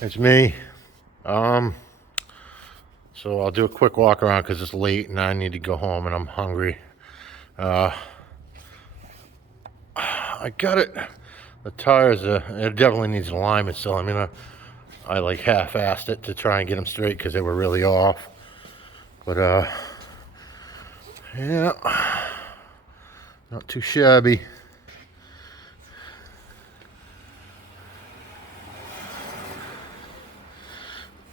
It's me. So I'll do a quick walk around because it's late and I need to go home and I'm hungry. I got it. The tires, it definitely needs alignment still. I mean, I like half-assed it to try and get them straight because they were really off. But yeah, not too shabby.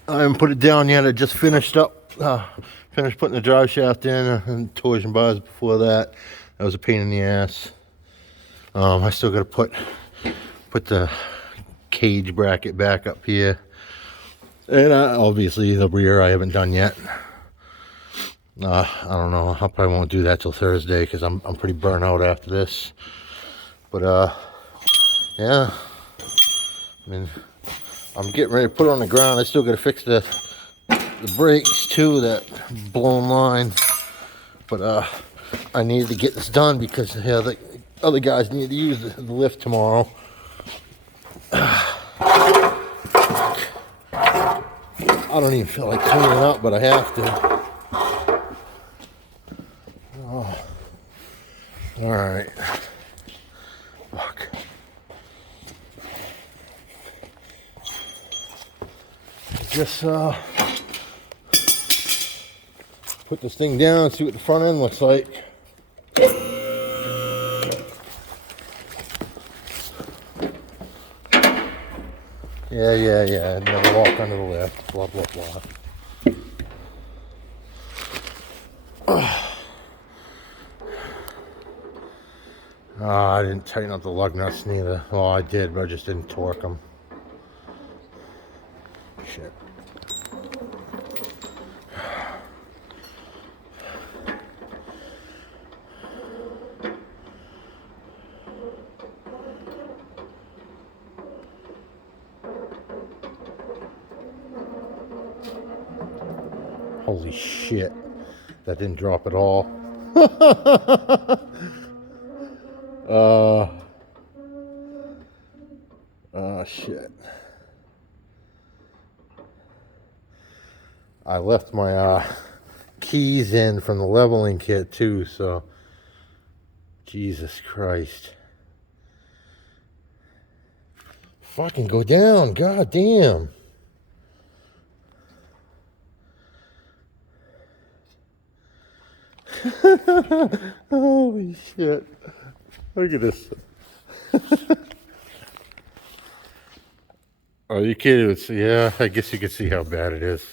I haven't put it down yet. I just finished putting the drive shaft in and torsion bars before that. That was a pain in the ass. I still got to put the cage bracket back up here, and obviously the rear I haven't done yet. I don't know. I probably won't do that till Thursday because I'm pretty burnt out after this. But yeah. I mean, I'm getting ready to put it on the ground. I still got to fix the brakes too, that blown line. But I needed to get this done because the other guys need to use the lift tomorrow. I don't even feel like cleaning up, but I have to. Oh. All right. Fuck. Just put this thing down, see what the front end looks like. Yeah. Never walk under the lift. Blah, blah, blah. I didn't tighten up the lug nuts neither. Well, I did, but I just didn't torque them. Shit. Holy shit. That didn't drop at all. Shit. I left my keys in from the leveling kit too, so Jesus Christ. Fucking go down, god damn. Holy shit. Look at this. Are you kidding? Yeah, I guess you can see how bad it is.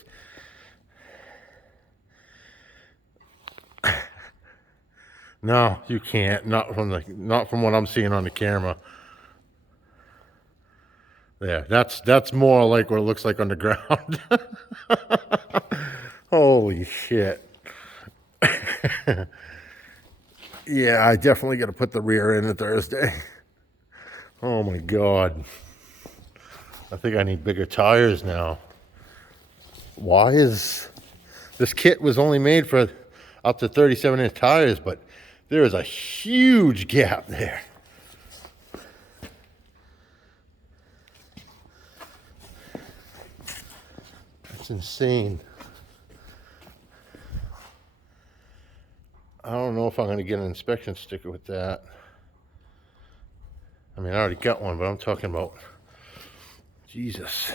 No, you can't. Not from what I'm seeing on the camera. There, that's more like what it looks like on the ground. Holy shit. Yeah, I definitely got to put the rear in on Thursday. Oh my god. I think I need bigger tires now. Why is this kit was only made for up to 37-inch tires, but there is a huge gap there. That's insane. I don't know if I'm going to get an inspection sticker with that. I mean, I already got one, but I'm talking about Jesus.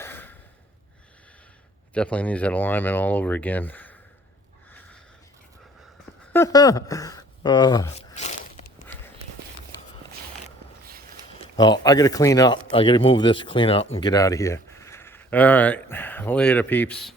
Definitely needs that alignment all over again. Oh, I gotta clean up. I gotta move this, clean up, and get out of here. All right, later, peeps.